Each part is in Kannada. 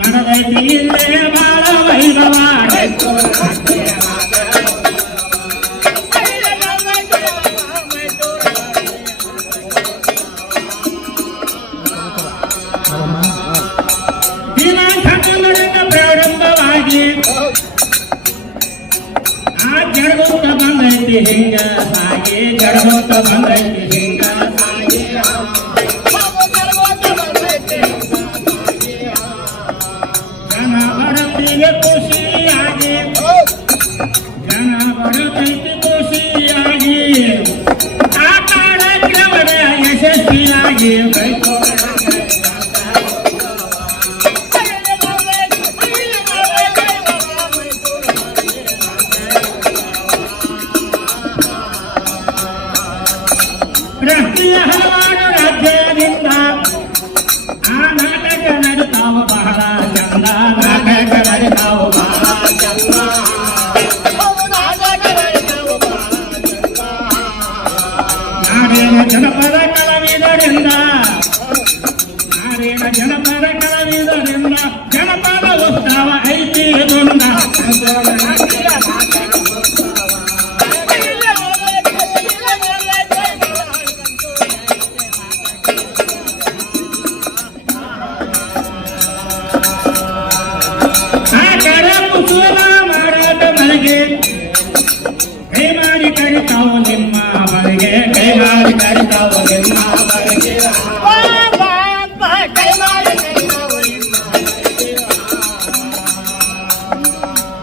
ನಡೆದೈತಿ ಇಲ್ಲೇ ಬಾಳ ವೈಭವ ದಿನಾಂಕ ಕನ್ನಡದ ಪ್ರಾರಂಭವಾಗಿ ಆ ಜಡಗೋತ ಬಂದೈತಿ, ಹಿಂಗ ಹಾಗೆ ಜಡಗೋತ ಬಂದೈತಿ, ಹಿಂಗ you.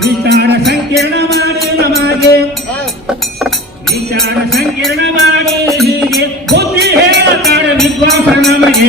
ವಿಚಾರ ಸಂಕೀರ್ಣ ಮಾಡಿ ನಮಗೆ. ವಿಚಾರ ಸಂಕೀರ್ಣ ಮಾಡಿ ಹೀಗೆ ಬುದ್ಧಿ ಹೇಳ್ತಾರೆ ವಿದ್ವಾಂಸ ನಮಗೆ.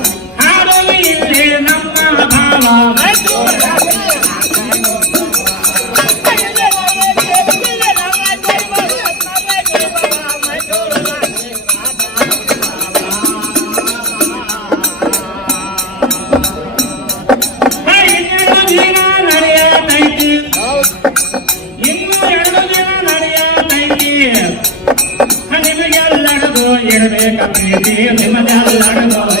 இரவே கண்ணே தீர் நிம்மதியாக நடந்தோம்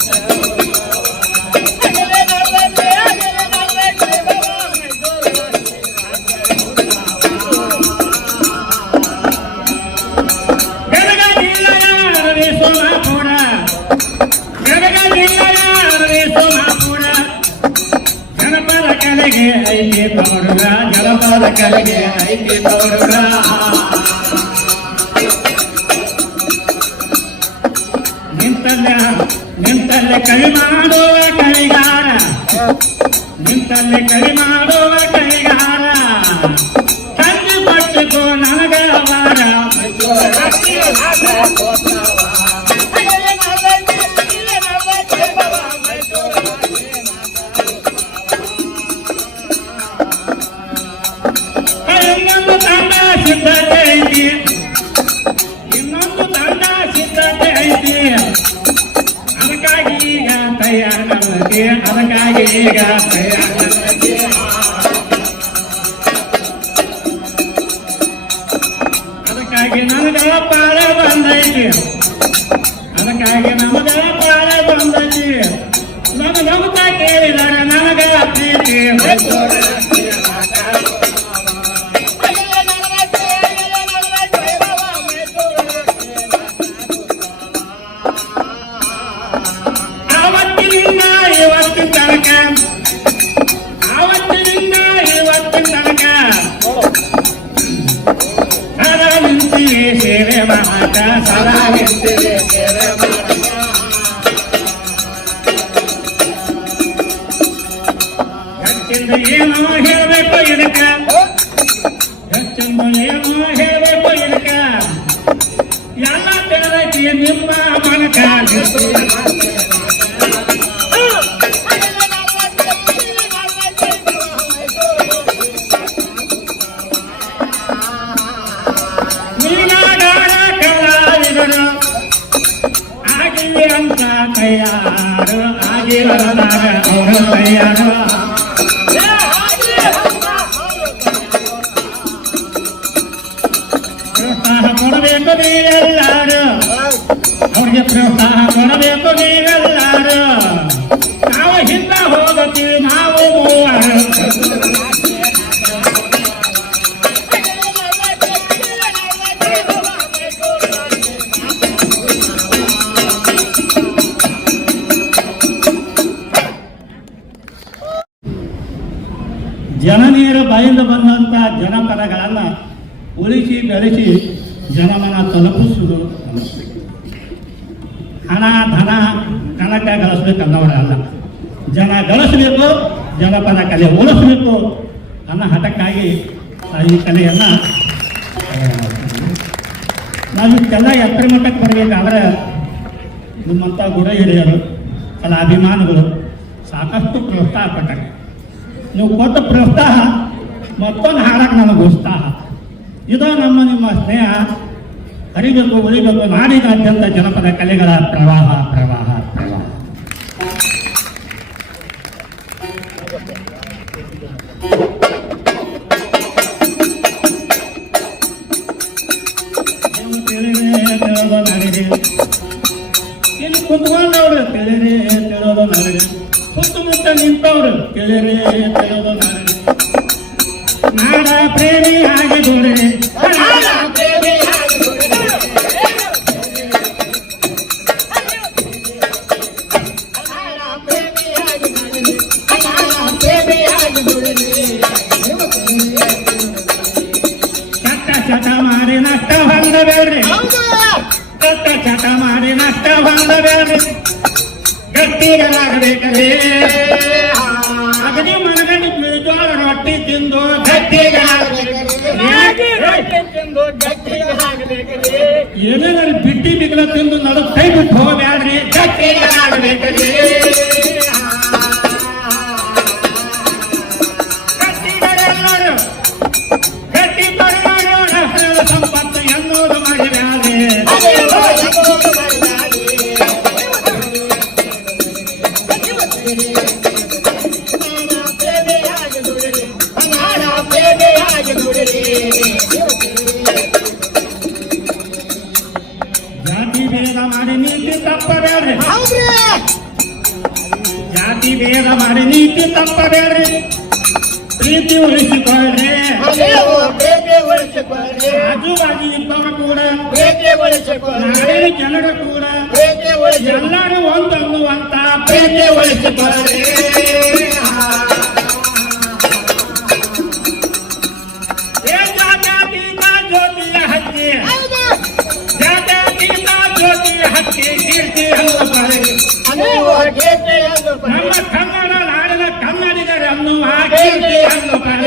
ಕಲೆಗೆ ಐಕೆ ತೋರುಗ ಜಲಪಾದ ಕಲೆಗೆ ಐಕೆ ತೋರುಗ ನಿಂತಲ್ಲೇ ನಿಂತಲ್ಲೇ ಕವಿ ಮಾಡುವ ಕೈಗಾರ ನಿಂತಲ್ಲೇ ಕವಿ ಮಾಡುವ ಕೈಗಾರ ತಂದು ಪಟ್ಟುಕೋ ನನಗ ವಾರ ಅದಕ್ಕಾಗಿ ಈಗ ತಯಾರಾಗತಿ ಅದಕ್ಕಾಗಿ ಈಗ ಅದಕ್ಕಾಗಿ ನನಗ ಪಾಳ ಬಂದೈತಿ. ಅದಕ್ಕಾಗಿ ನಮಗ ಪಾಳ ಬಂದೈತಿ. ನಮಗ ಕೇಳಿದಾಗ ನನಗ ಪ್ರೀತಿ ನಿಮ್ಮ ಮನಕ ನೀನಾಗಾರ ಕಲಾವಿದರು ಆಗಿವೆ ಅಂತ ತಯಾರು ಆಗಿರಲಾಗ ಅವರು ತಯಾರು ಅವ್ರಿಗೆ ಪ್ರೋತ್ಸಾಹ ಕೊಡಬೇಕು ನೀವೆಲ್ಲರೂ ನಾವು ಹಿಂದ ಹೋಗುತ್ತೀವಿ ನಾವು ಮೂವರು ಜನನೀಯರ ಬಾಯಿಂದ ಬಂದಂಥ ಜನಪದಗಳನ್ನು ಉಳಿಸಿ ಬೆಳೆಸಿ ಜನಮನ ತಲುಪಿಸುವುದು. ಹಣ, ಧನ, ಕನಕ ಗಳಿಸ್ಬೇಕು ಅನ್ನೋರ ಅಲ್ಲ. ಜನ ಗಳಿಸ್ಬೇಕು, ಜನಪದ ಕಲೆ ಉಳಿಸ್ಬೇಕು ಅನ್ನೋ ಹಠಕ್ಕಾಗಿ ಈ ಕಲೆಯನ್ನು ನಾವು ಇಷ್ಟೆಲ್ಲ ಎತ್ತರ ಮಟ್ಟಕ್ಕೆ ಬರಬೇಕಾದ್ರೆ ನಿಮ್ಮಂಥ ಗುಡ ಹಿರಿಯರು ಕಲಾಭಿಮಾನಿಗಳು ಸಾಕಷ್ಟು ಪ್ರೋತ್ಸಾಹ ಕೊಟ್ಟರೆ. ನೀವು ಕೊಟ್ಟ ಪ್ರೋತ್ಸಾಹ ಮತ್ತೊಂದು ಹಾಡಕ್ಕೆ ನಮಗೆ ಉತ್ಸಾಹ. ಇದು ನಮ್ಮ ನಿಮ್ಮ ಸ್ನೇಹ. ಹರಿಬೇಕು ಉಳಿಬೇಕು ನಾಡಿನಾದ್ಯಂತ ಜನಪದ ಕಲೆಗಳ ಪ್ರವಾಹ ಪ್ರವಾಹ ಪ್ರವಾಹ. ಇಲ್ಲಿ ಕುತ್ಕೊಂಡವ್ರು ತಿಳಿರಿ ತಿಳಿದು ನಡೆರಿ ಸುತ್ತಮುತ್ತ ನಿಂತವ್ರು ನಾಡ ಪ್ರೇಮಿ ಆಗಿ ರೊಟ್ಟಿ ತಿಂದು ಏನೇನಾದ್ರು ಬಿಟ್ಟಿ ಬಿಗ್ಲ ತಿಂದು ನಡು ಕೈ ಬಿಟ್ಟು ಹೋಗ್ಬ್ಯಾಡ್ರಿ ಗಟ್ಟಿಗಾಗಬೇಕ್ರಿ ಸಂಪತ್ತು ಜಾತಿ ಭೇದ ಮಾಡಿ ನೀತಿ ತಪ್ಪಬೇಡ್ರಿ ಪ್ರೀತಿ ಉಳಿಸಿಕೊಳ್ಳ್ರಿ ಆಜು ಬಾಜು ಇದ್ದವರು ಕೂಡ ನಾಡಿನ ಜನರು ಕೂಡ ಎಲ್ಲರೂ ಒಂದು ಅನ್ನುವಂತ ಪ್ರೀತಿ ಉಳಿಸಿಕೊಳ್ಳ್ರಿ ಏ ಜಾತ್ಯತೀತ ಜ್ಯೋತಿಯ ಹಕ್ಕಿ ಜಾತ್ಯತೀತ ಜ್ಯೋತಿಯ ಹಕ್ಕಿ ಕೀರ್ತಿ ಅಲ್ಲ ಪಡೆಯಿರಿ. ನಮ್ಮ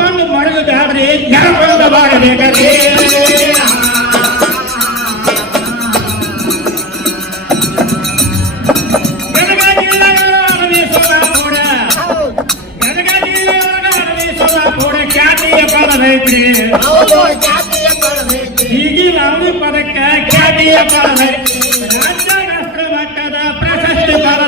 ಅಪ್ಪಂದು ಮಡಲು ಬ್ಯಾಡ್ರಿ ನೆನಪಂದ ಮಾಡಬೇಕಲ್ಲಿ ಈಗಿನ ಅವಧಿ ಪದಕ್ಕೆ ಖ್ಯಾತಿಯ ಪದ ಪ್ರಶಸ್ತಿ ಪದ